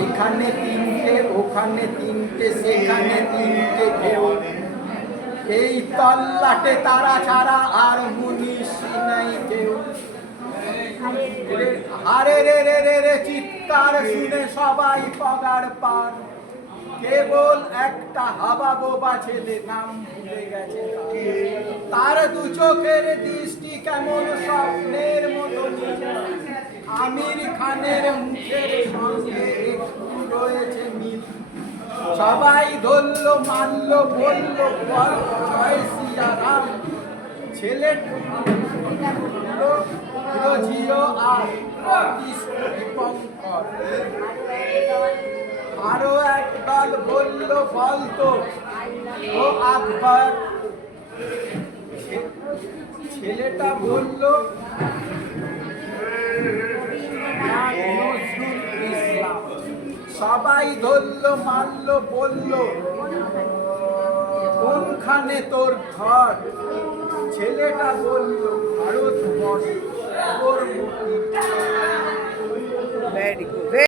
এখানে তিনটে, ওখানে তিনটে, সেখানে তিনটে কেউ, এই তল্লাটে তারা ছাড়া আর মুনিশ নাই কেউ। আরে রে রে রে রে চিৎকার শুনে সবাই পগার পার, কেবল একটা হাবা বোবা ছেলে নাম ভুলে গেছে তার। দু চোখের দৃষ্টি কেমন স্বপ্নের মতো, আমির খানের মুখের সঙ্গে একটু রয়েছে মিল। সবাই ধরল মানল বলল বল জয় সিয়ারাম, ছেলেটা জিও আর দীপঙ্কর। আরো এক দল বলল বলতো ও আকবর, ছেলেটা বলল নজরুল ইসলাম। সবাই ধরল মানল বলল কোনখানে তোর ঘর, ছেলেটা বলল ভারতবর্ষ।